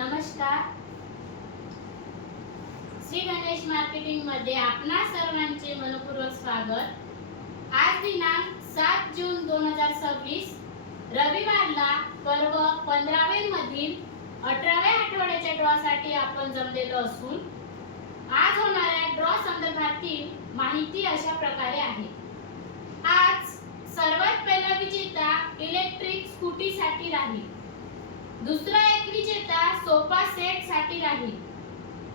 नमस्कार. श्री गणेश मार्केटिंग मध्ये आपणा सर्वांचे मनपूर्वक स्वागत. आज दिनांक 7 जून 2026 रविवारला पर्व 15वे मधील 18व्या आठवड्याच्या ड्रॉ साठी आपण जमलेलो असून आज होणाऱ्या ड्रॉ संदर्भातील माहिती अशा प्रकारे आहे. आज सर्वात पहिला विजेता इलेक्ट्रिक स्कूटी साठी राहील. दुसरा एक विजेता सोफा सेट साठी राहील.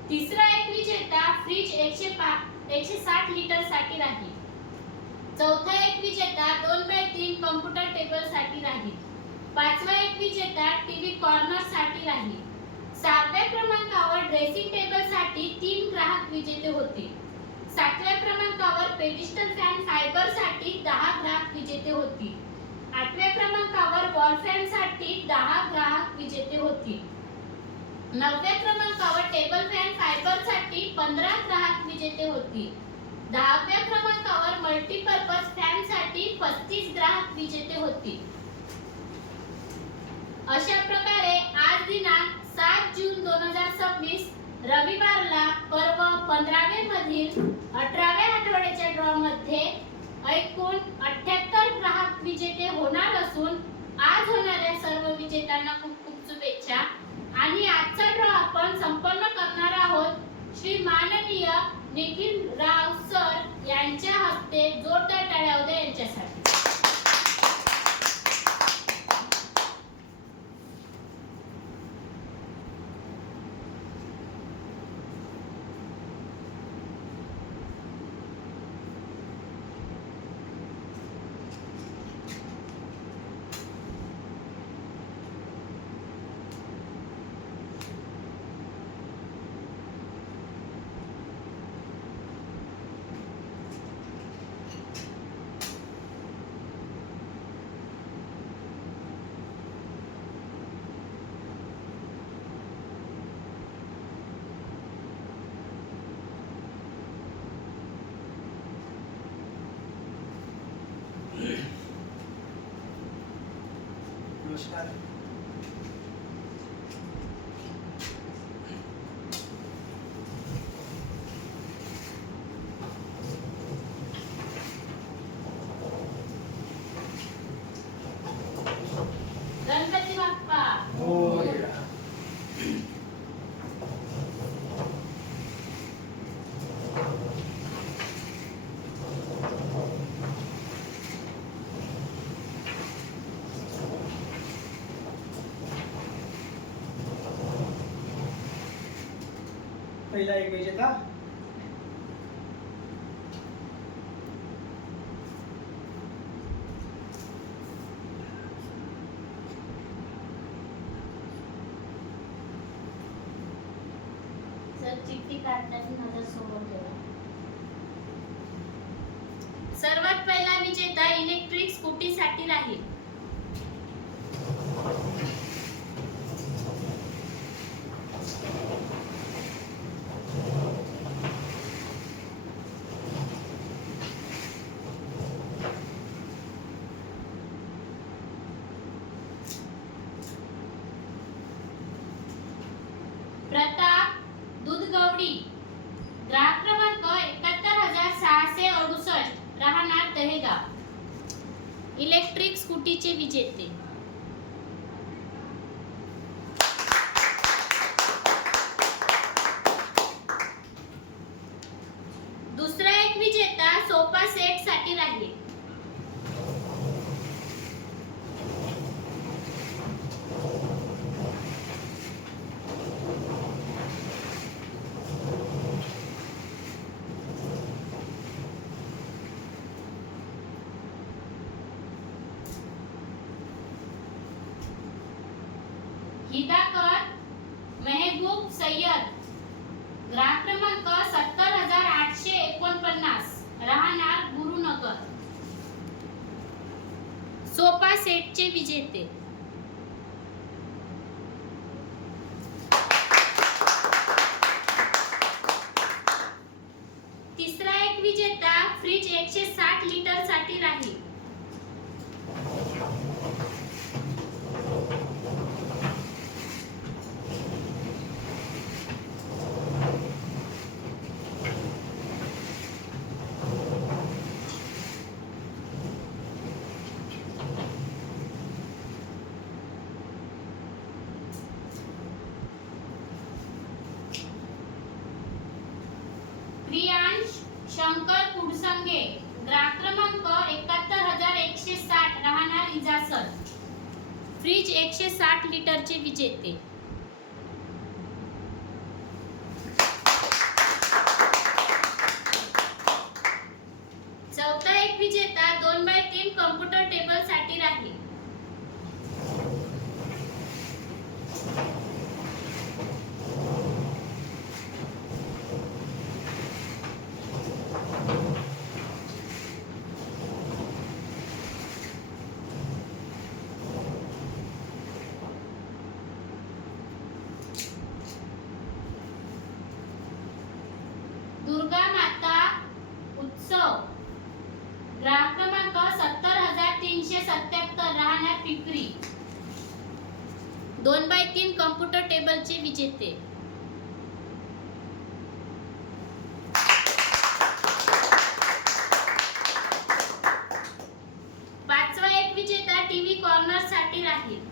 तिसरा एक विजेता फ्रिज 160 लिटर साठी राहील. चौथा एक विजेता 2x3 कॉम्प्युटर टेबल साठी राहील. पाचवा एक विजेता टीव्ही कॉर्नर साठी राहील. 6व्या क्रमांकावर ड्रेसिंग टेबल साठी 3 ग्राहक विजेते होते. 7व्या क्रमांकावर पेडिस्टल फॅन फायबर साठी 10 ग्राहक विजेते होती. 8व्या क्रमांकावर वॉल फॅन साठी 10 ग्राहक विजेते होती. 9व्या क्रमांकावर टेबल फॅन फायबर साठी 15 ग्राहक विजेते होती. 10व्या क्रमांकावर मल्टीपर्पज फॅन साठी 35 ग्राहक विजेते होती. अशा प्रकारे आज दिनांक 7 जून 2026 रविवारला पर्व 15वे मधील 18व्या आठवड्याच्या ड्रॉ मध्ये एकूण 78 ग्राहक विजेते होणार असून आज होणाऱ्या सर्व विजेत्यांना खूप खूप शुभेच्छा. आणि आजचा ड्रॉ आपण संपन्न करणार आहोत श्री माननीय निखिल राव सर यांच्या हस्ते. जोरदार टाळ्या होऊ द्या यांच्यासाठी. नमस्कार. गणपती बाप्पा मोरया. पहिला एक विजेता सर चिठ्ठी काढताना नजर समोर ठेवा. सर्वात पहिला विजेता इलेक्ट्रिक स्कूटी साठी राहील. प्रताप दूधगवडी, ग्राहक क्रमांक 71668, राहणार दहेगाव, इलेक्ट्रिक स्कूटीचे विजेते. दुसरा एक विजेता सोफा सेट साठी राहील. हिदाकर मेहबूब सय्यद, ग्राहक क्रमांक 70849, राहणार गुरुनगर, सोफा सेटचे विजेते. तिसरा एक विजेता फ्रिज 160 लिटर साठी राहील. शंकर कुडसंगे ग्राहक क्रमांक 71160 राहणार इजासर फ्रीज 160 लिटरचे विजेते. चौथा एक विजेता 2x3 कॉम्प्युटर टेबल साठी राहील. दुर्गा माता उत्सव ग्राहक क्रमांक 70377 राहणार पिपरी 2x3 कॉम्प्युटर टेबलचे विजेते. पाचवा एक विजेता टीव्ही कॉर्नर साठी राहील.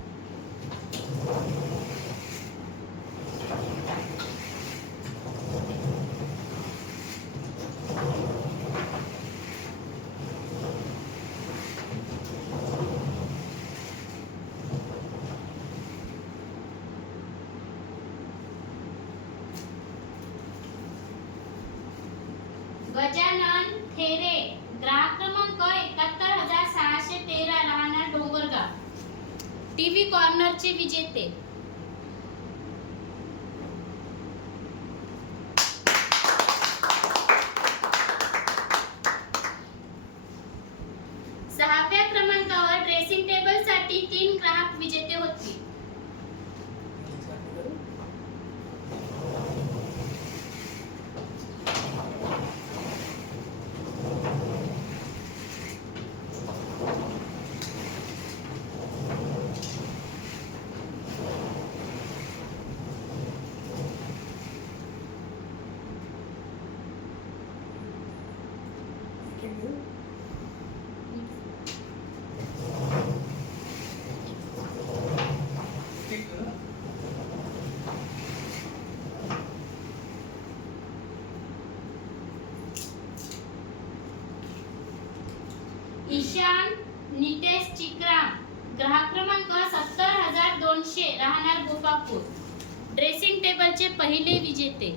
गजानन थेरे ग्राहक क्रमांक 71613 राहणार डोंगरगाव टीव्ही कॉर्नरचे विजेते. सहाव्या क्रमांकावर ड्रेसिंग टेबल साठी 3 ग्राहक विजेते होतील. ईशान नितेश चिक्राम ग्राहक क्रमांक 70200 राहणार गोपापूर ड्रेसिंग टेबलचे पहिले विजेते.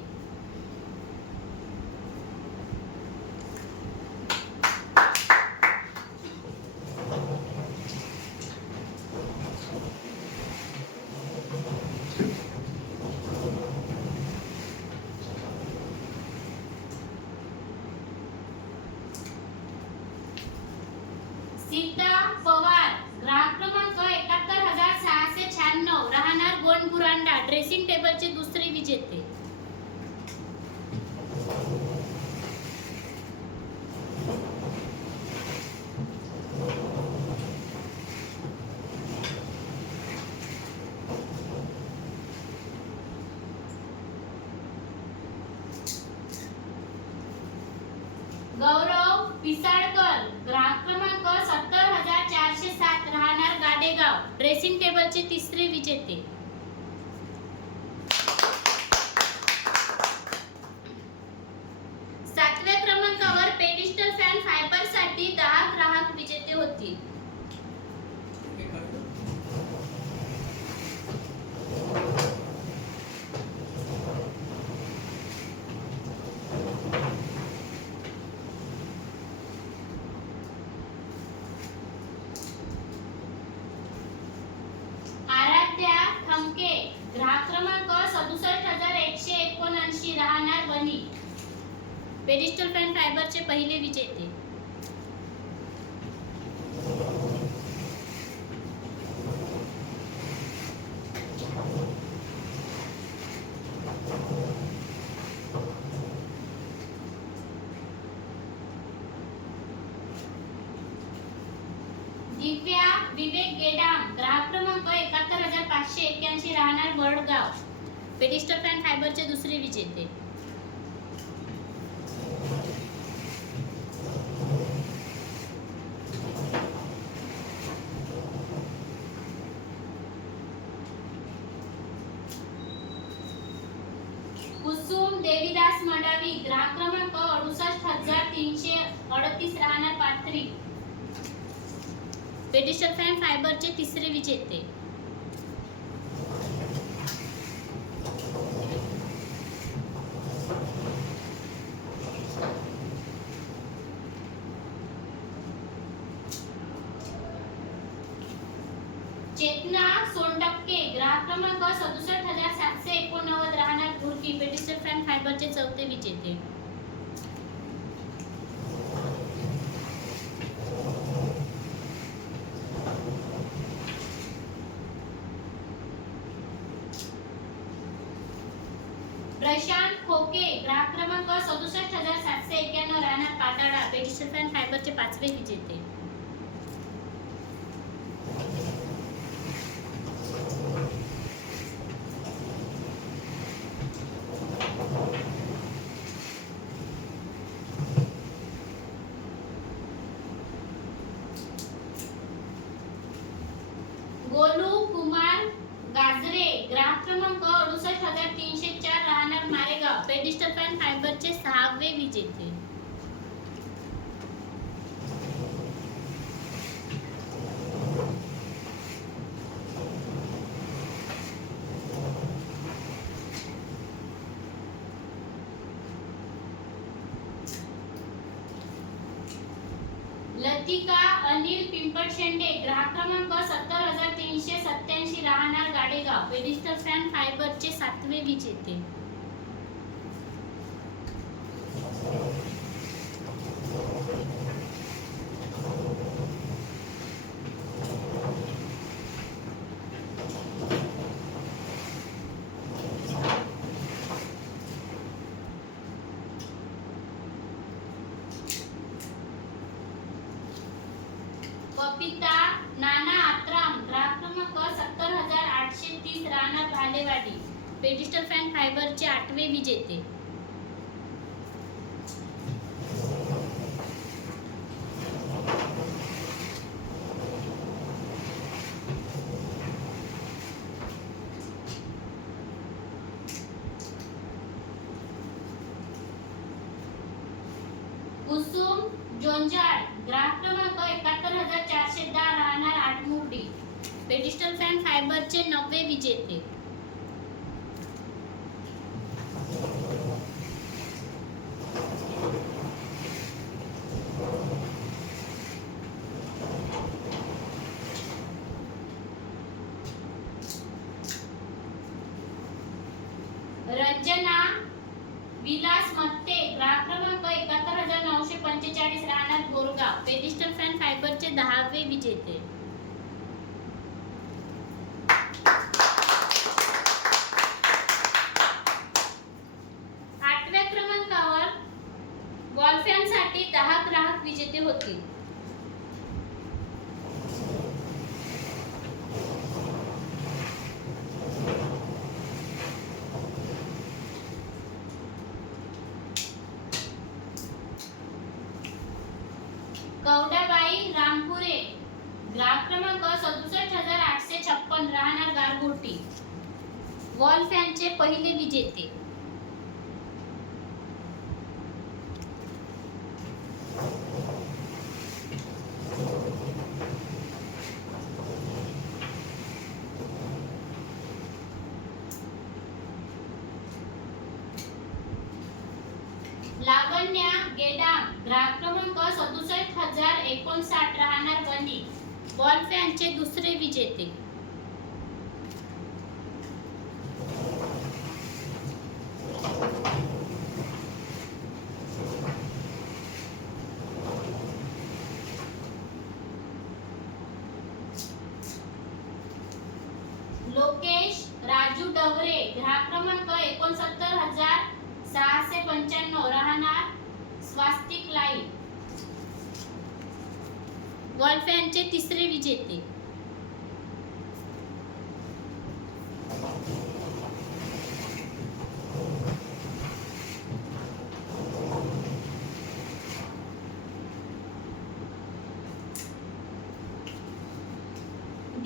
सीता पवार ग्राहक क्रमांक 71696 राहणार गोंडबुरांडा ड्रेसिंग टेबलचे दुसरे विजेते. गौरव पिसाळकर ग्राहक क्रमांक 70407 राहणार गाडेगाव ड्रेसिंग टेबलचे तिसरे विजेते. सातव्या क्रमांकावर पेडिस्टल फॅन फायबर साठी 10 ग्राहक विजेते होतील. थमके ग्राहक क्रमांक 67179 राहणार वणी पेडिस्टल फॅन फायबरचे पहिले विजेते. दिव्या विवेक गेडाम ग्राहक क्रमांक 71581 राहणार वडगाव पेडिस्टल फॅन फायबरचे दुसरे विजेते. कुसुम देवीदास मडावी ग्राहक क्रमांक 68,338 राहणार पाथरी. पेडिस्टल फॅन फायबरचे तिसरे विजेते. चेतना सोनटक्के ग्राहक क्रमांक 67,789 राहणार धुर्की. पेडिस्टल फॅन फायबरचे चौथे विजेते. प्रशांत खोके ग्राहक क्रमांक 67,791 राहणार पाताळा. पेडिस्टल फॅन फायबरचे पाचवे विजेते. गोलू कुमार गाजरे ग्राहक क्रमांक 68,304 राहणार मारेगाव. पेडिस्टल फॅन फायबरचे सहावे विजेते. लतिका अनिल पिंपळशेंडे ग्राहक क्रमांक 70,387 राहणार गाडेगाव. पेडिस्टल फॅन फायबरचे सातवे विजेते. बबिता नाना आत्राम ग्राहक क्रमांक 70,830 राहणार भालेवाडी. पेडिस्टल फॅन फायबरचे आठवे विजेते. कुसुम जोंजाळ ग्राहक क्रमांक 71,410 राहणार आठमुर्डी. पेडिस्टल फॅन फायबरचे नववे विजेते. रंजना विलास मत्ते ग्राहक क्रमांक 71,945 राहणार बोरगाव. पेडिस्टल फॅन फायबरचे दहावे विजेते. आठव्या क्रमांकावर वॉल फॅन साठी 10 ग्राहक विजेते होतील. कौडाबाई रामपुरे ग्राहक क्रमांक 67,856 राहणार गारगोटी. वॉल फॅनचे पहिले विजेते. लावण्या गेडाम ग्राहक क्रमांक 67,059 राहणार वणी. वॉल फॅनचे दुसरे विजेते. लोकेश राजू डवरे ग्राहक क्रमांक 69,695 राहणार स्वास्तिक लाईन. वॉल फॅनचे तिसरे विजेते.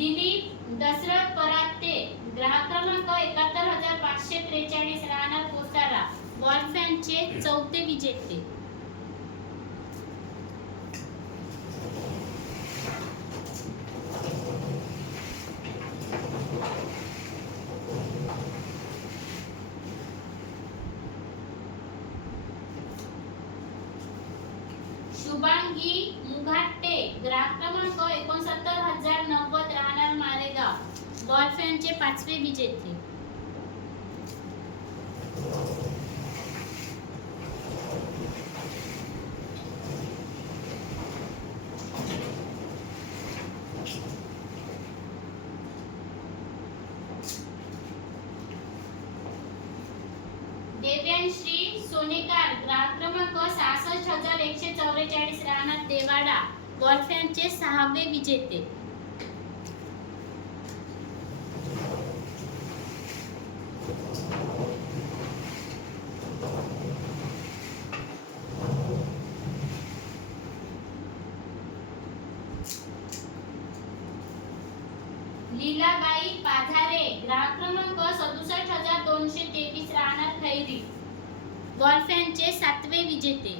दिलीप दशरथ पराते ग्राहक क्रमांक 71,543 राहणार कोसारा. वॉल फॅनचे 4थे विजेते. शुभांगी मुघाट्टे, ग्राहक क्रमांक 69,090, राहणार मारेगाव, वॉल फॅनचे 5वे विजेते. देव्यांश्री सोनेकर, ग्राहक क्रमांक 66,144, राहणार देवाडा, वॉल फॅनचे 6वे विजेते. लीलाबाई पाझारे, ग्राहक क्रमांक 67,223, राहणार खैरी, वॉल फॅनचे 7वे विजेते.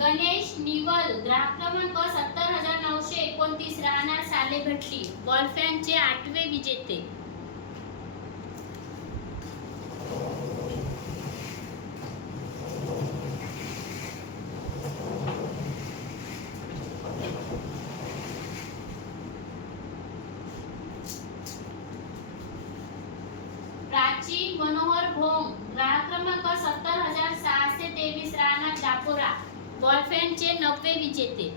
गणेश निवल, ग्राहक क्रमांक 70,929, राहणार सालेभट्टी, वॉल फॅनचे 8वे विजेते. प्राची मनोहर भोंग, ग्राहक क्रमांक 70,623, राहणार दापोरा, वॉल फॅनचे 9वे विजेते.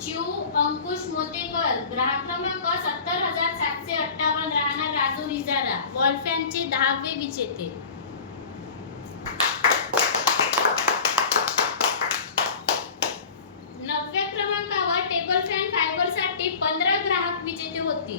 चिऊ अंकुश मोतेकर, ग्राहक क्रमांक 70,758, राहणार राजूर इजारा, वॉल फॅनचे 10वे विजेते. टेबल फॅन फायबर साठी 15 ग्राहक विजेते होती.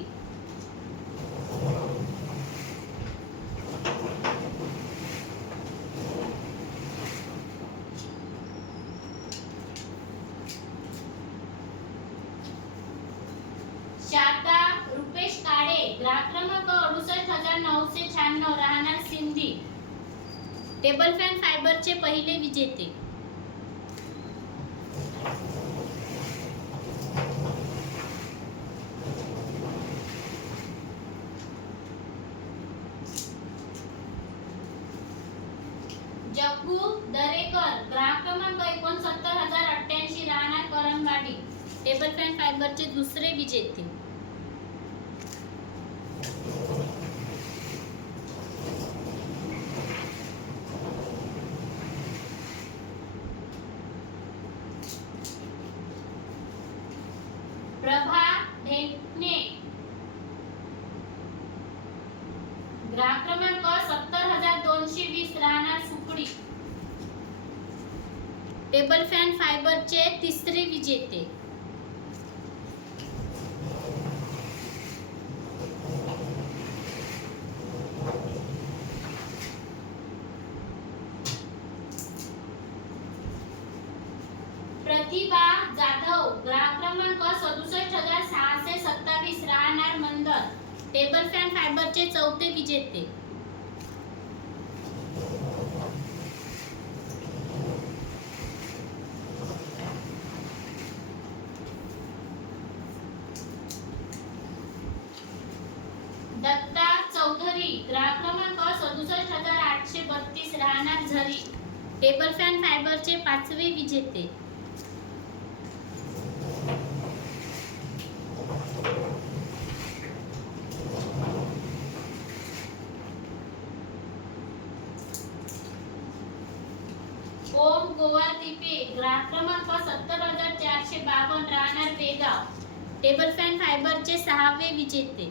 शारदा रुपेश काळे, ग्राहक क्रमांक 68,996, राहणार सिंधी, टेबल फॅन फायबरचे पहिले विजेते. जग्गू दरेकर, ग्राहक क्रमांक 69,088, राहणार करंजवाडी, टेबल फॅन फायबरचे 2रे विजेते. प्रभा ढेकणे, ग्राहक क्रमांक 70,220, राहणार सुकडी, टेबल फॅन फायबरचे 3रे विजेते. प्रतिभा जाधव, ग्राहक क्रमांक 67,627, राहणार मंदर, टेबल फॅन फायबरचे 4थे विजेते. दत्ता चौधरी, ग्राहक क्रमांक 67,832, राहणार झरी, टेबल फॅन फायबरचे 5वे विजेते. ओम गोवार दीपे, ग्राहक क्रमांक 70,452, राहणार बेगाव, टेबल फॅन फायबरचे 6वे विजेते.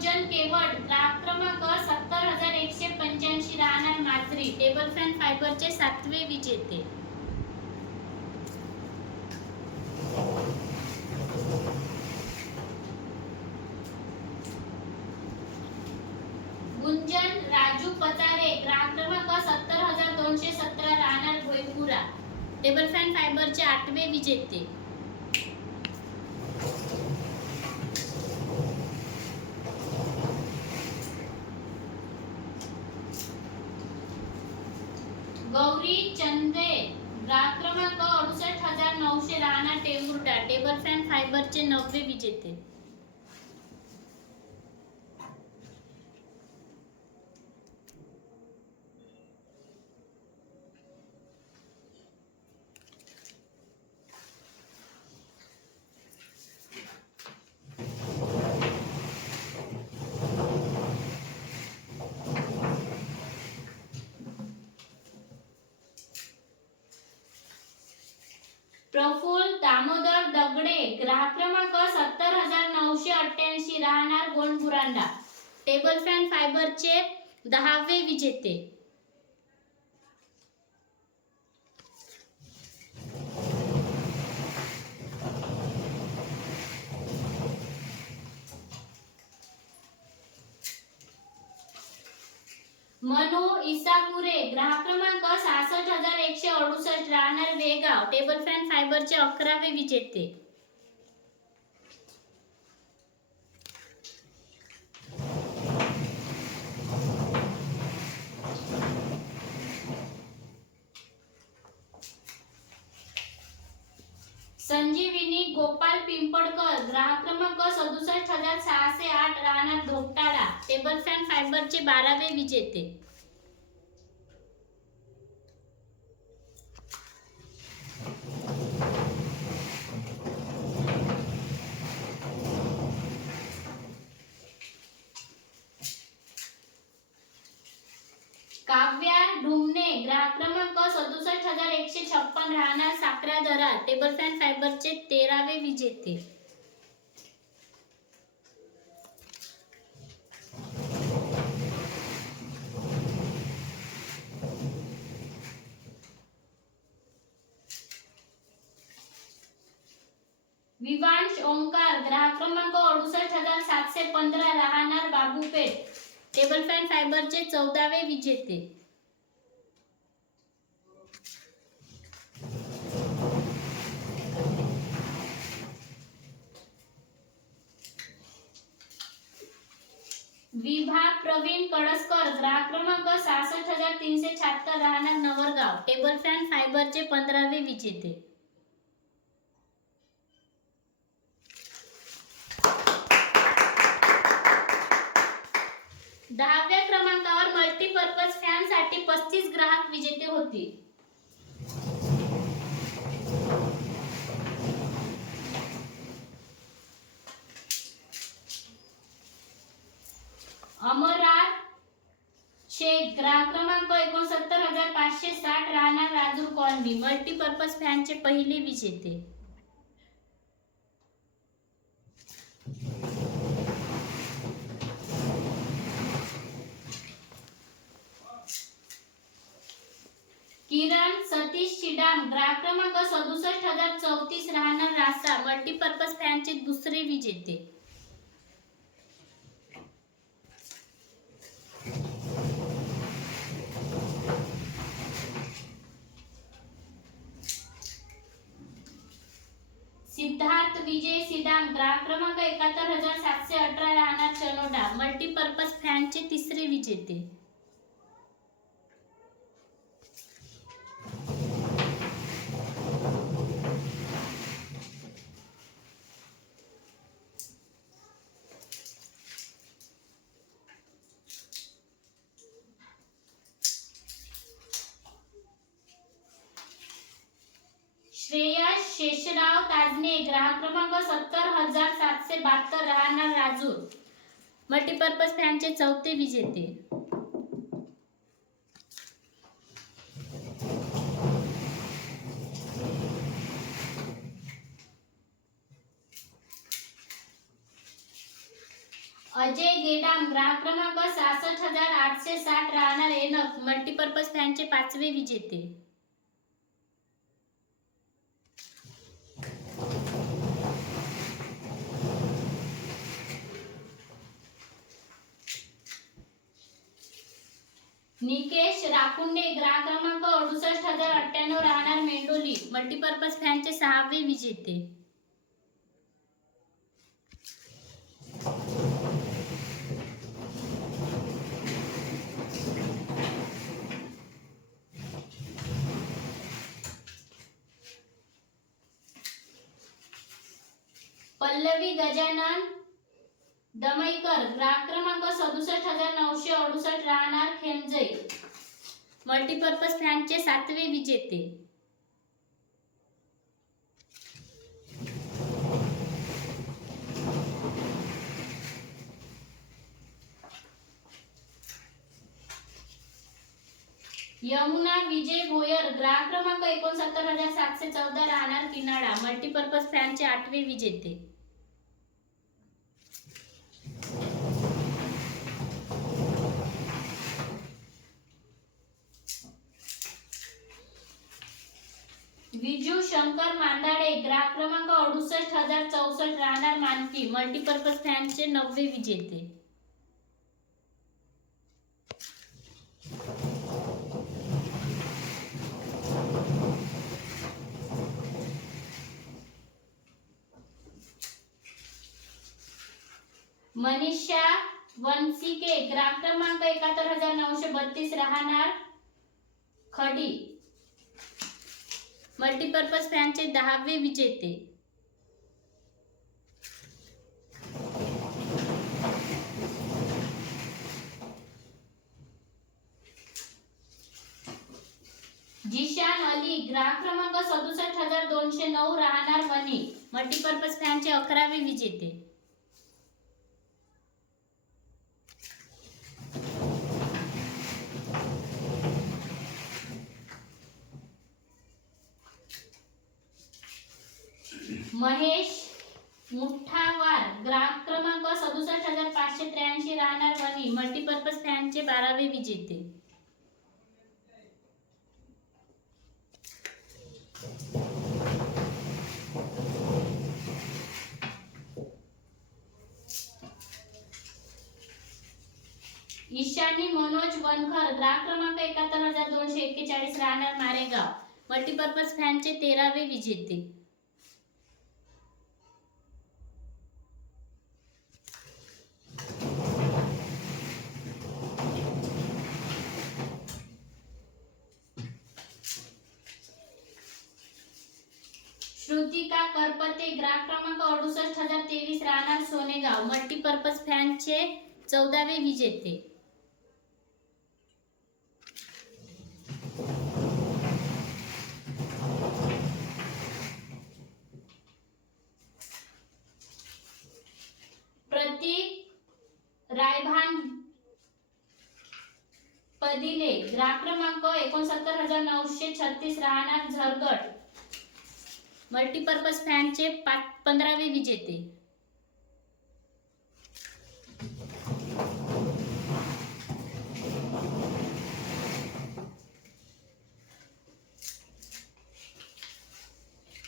गुंजन केवड ग्राहक क्रमांक 70185 राहणार माजरी टेबल फॅन फायबरचे 7वे विजेते. गुंजन राजू पचारे ग्राहक क्रमांक 70217 राहणार भोईपुरा टेबल फॅन फायबरचे 8वे विजेते. गौरी चंदे ग्राहक क्रमांक 68900 राहणार टेमुर्डा टेबल फॅन फायबरचे 9वे विजेते. प्रफुल्ल दामोदर दगडे ग्राहक क्रमांक 70988 राहणार गोंडबुरांडा टेबल फॅन फायबरचे 10वे विजेते. मनु इसापुरे ग्राहक क्रमांक 66168 राहणार वेगाव टेबल फॅन फायबरचे 11वे विजेते. संजीविनी गोपाल पिंपडकर ग्राहक क्रमांक 67608 राहणार धोपटाडा टेबल फॅन फायबरचे 12वे विजेते. काव्या ढुमणे ग्राहक क्रमांक 67156 राहणार साखरादरा टेबल फॅन फायबरचे 13वे विजेते. विवांश ओंकार ग्राहक क्रमांक 68715 राहणार बाबूपेठ टेबल फॅन फायबरचे 14वे विजेते. विभा प्रवीण कळसकर ग्राहक क्रमांक 66376 राहणार नवरगाव टेबल फॅन फायबरचे 15वे विजेते. दहाव्या क्रमांकावर मल्टीपर्पज फॅन साठी 35 ग्राहक विजेते होतील. अमरात शेख ग्राहक क्रमांक 69560 राहणार राजूर कॉलनी मल्टीपर्पज फॅनचे पहिले विजेते. किरण सतीश शिडाम ग्राहक क्रमांक 67034 राहणार रासा मल्टीपर्पज फॅनचे 2रे विजेते. सिद्धार्थ विजय सिडाम ग्राहक क्रमांक 71718 राहणार चनोडा मल्टीपर्पज फॅनचे 3रे विजेते. श्रेयस शेषराव ताजने ग्राहक क्रमांक 70772 राहणार राजूर मल्टीपर्पज फॅनचे 4थे विजेते. अजय गेडाम ग्राहक क्रमांक 66860 राहणार एनक मल्टीपर्पज फॅनचे 5वे विजेते. निकेश राकुंडे ग्राहक क्रमांक 68098 राहणार मेंडोली मल्टीपर्पज फॅनचे 6वे विजेते. पल्लवी गजानन दमईकर ग्राहक क्रमांक 67968 राहणार खेमजई मल्टीपर्पज फॅनचे 7वे विजेते. यमुना विजय भोयर ग्राहक क्रमांक 69714 राहणार किनाळा मल्टीपर्पज फॅनचे 8वे विजेते. विजू शंकर मांदाडे ग्राहक क्रमांक 68064 राहणार मानकी मल्टीपर्पज फॅनचे 9वे विजेते. मनीषा वनसिके ग्राहक क्रमांक 71932 राहणार खडी मल्टीपर्पज फॅनचे 10वे विजेते. जिशान अली ग्राहक क्रमांक 67209 राहणार वणी मल्टीपर्पज फॅनचे 11वे विजेते. महेश मुठावार ग्राहक क्रमांक 67583 राहणार वणी मल्टीपर्पज फॅनचे 12वे विजेते. ईशानी मनोज वनखर ग्राहक क्रमांक 71241 राहणार मारेगाव मल्टीपर्पज फॅनचे 13वे विजेते. श्रुतिका करपते ग्राहक क्रमांक 68023 राहणार सोनेगाव मल्टीपर्पज फॅनचे 14वे विजेते. प्रतीक रायभान पदिले ग्राहक क्रमांक 69936 राहणार झरगट मल्टीपर्पज फॅनचे 15वे विजेते.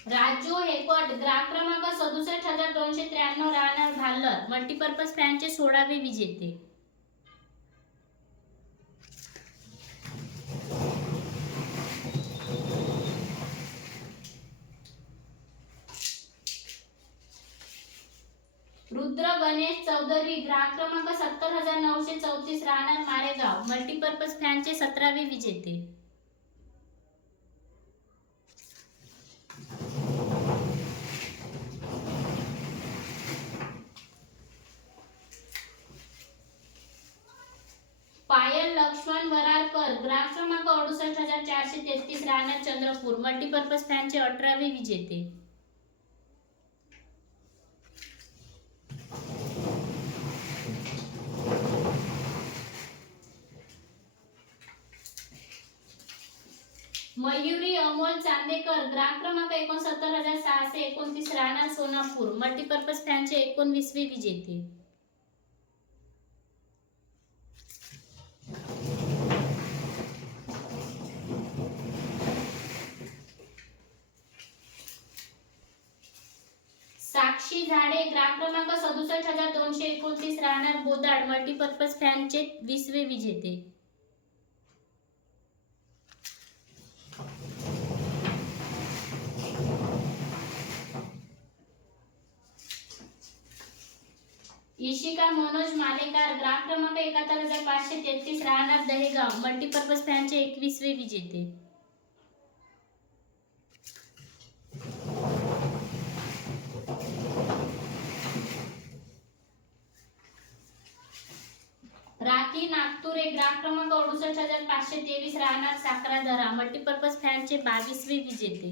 राजू हेपट ग्राहक क्रमांक 67293 राहणार भाल्लर मल्टीपर्पज फॅनचे 16वे विजेते. रुद्र गणेश चौधरी ग्राहक क्रमांक 70934 राहणार मारेगाव मल्टीपर्पज फॅनचे 17वे विजेते. पायल लक्ष्मण वरारकर ग्राहक क्रमांक 68433 राहणार चंद्रपूर मल्टीपर्पज फॅनचे 18वे विजेते. मयुरी अमोल चांदेकर ग्राहक क्रमांक 69629 राहणार सोनापूर मल्टीपर्पज फॅनचे 19वे विजेते. साक्षी झाडे ग्राहक क्रमांक 67,229 राहणार बोदाड मल्टीपर्पज फॅनचे 20वे विजेते. इशिका मनोज मालेकार ग्राहक क्रमांक 71,533 राहणार दहेगाव मल्टीपर्पज फॅनचे 21वे विजेते. राखी नागतुरे ग्राहक क्रमांक 68,523 राहणार साखराधरा मल्टीपर्पज फॅनचे 22वे विजेते.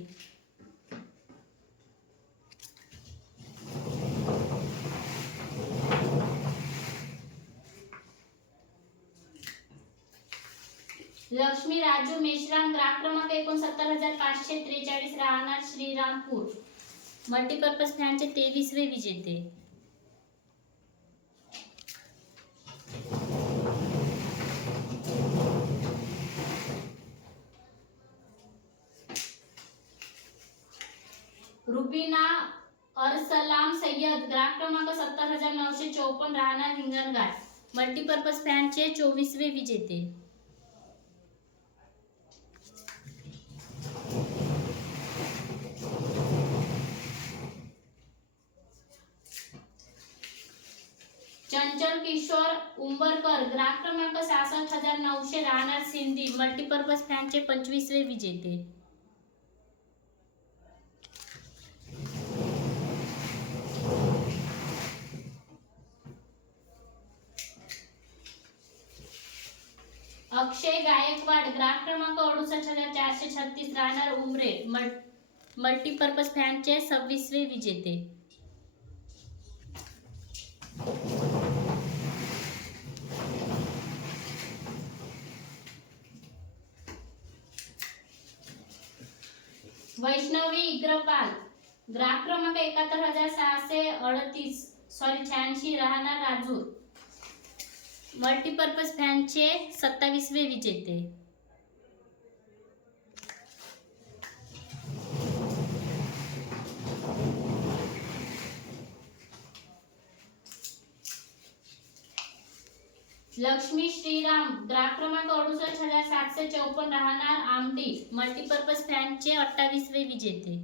लक्ष्मी राजू मेश्राम ग्राहक क्रमांक 69,543 राहणार श्रीरामपूर मल्टीपर्पज फॅनचे 23वे विजेते. रुबीना अरसलाम सय्यद ग्राहक क्रमांक 70,954 राहणार हिंगणघाट मल्टीपर्पज फॅनचे 24वे विजेते. चंचल किशोर उंबरकर ग्राहक क्रमांक 66,900 राहणार सिंधी मल्टीपर्पज फॅनचे 25वे विजेते. अक्षय गायकवाड ग्राहक क्रमांक 68,436 राहणार उमरे मल्टीपर्पज फॅनचे 26वे विजेते. वैष्णवी इग्रपाल ग्राहक क्रमांक 86 राहणार राजूर मल्टीपर्पज फॅनचे 27वे विजेते. लक्ष्मी श्रीराम ग्राहक क्रमांक 68,754 राहणार आमटी मल्टीपर्पज फॅनचे 28वे विजेते.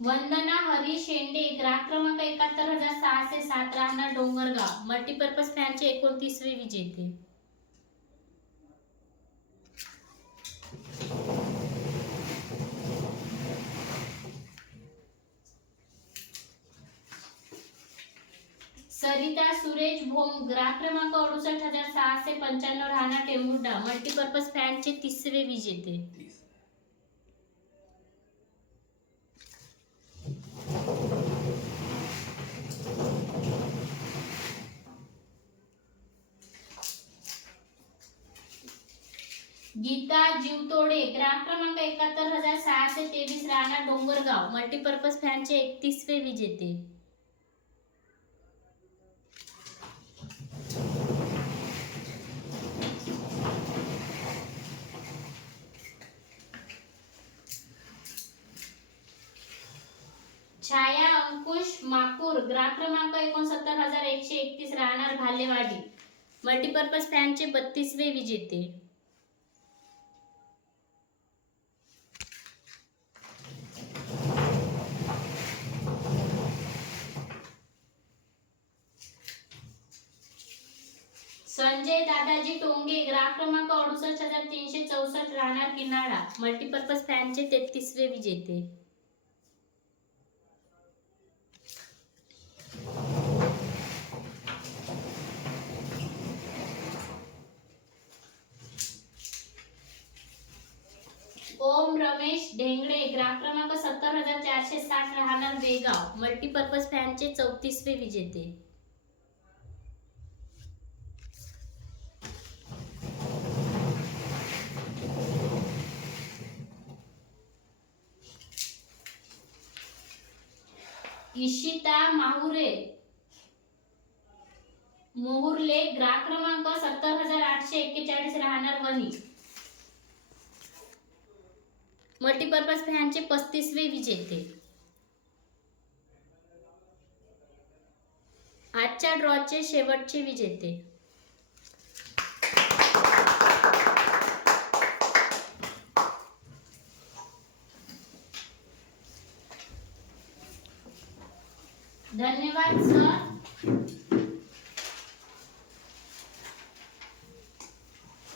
वंदना हरी शेंडे ग्राहक क्रमांक 71,607 राहणार डोंगरगाव मल्टीपर्पज फॅनचे 29वे विजेते. सरिता सुरेश भोंग ग्राहक क्रमांक 68,695 राहणार टेंभुर्णा मल्टीपर्पज फॅनचे 30वे विजेते. गीता जीवतोडे ग्राहक क्रमांक 71,623 राहणार डोंगरगाव मल्टीपर्पज फॅनचे 31वे विजेते. छाया अंकुश माकूर ग्राहक क्रमांक 69,131 राहणार भालेवाडी मल्टीपर्पज फॅनचे 32वे विजेते. संजय दादाजी टोंगे ग्राहक क्रमांक 68,364 राहणार किनाळा मल्टीपर्पज फॅनचे 33वे विजेते. ओम रमेश ढेंगळे ग्राहक क्रमांक 70,460 राहणार बेगाव मल्टीपर्पज फॅनचे 34वे विजेते. इशिता माहुरे मोहुर्ले, ग्राहक क्रमांक 70,841, राहणार वणी. मल्टीपर्पज फॅनचे 35वे विजेते. आजच्या ड्रॉचे शेवटचे विजेते. धन्यवाद सर.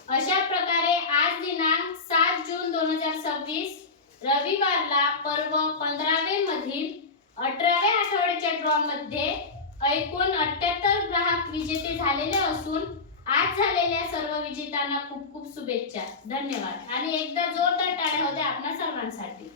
अशा प्रकारे आज दिनांक 7 जून 2026 रविवारला पर्व 15वे मधील 18व्या आठवड्याच्या ड्रॉ मध्ये एकूण 78 ग्राहक विजेते झालेले असून आज झालेल्या सर्व विजेत्यांना खूप खूप शुभेच्छा. धन्यवाद आणि एकदा जोरदार टाळ्या होत्या आपल्या सर्वांसाठी.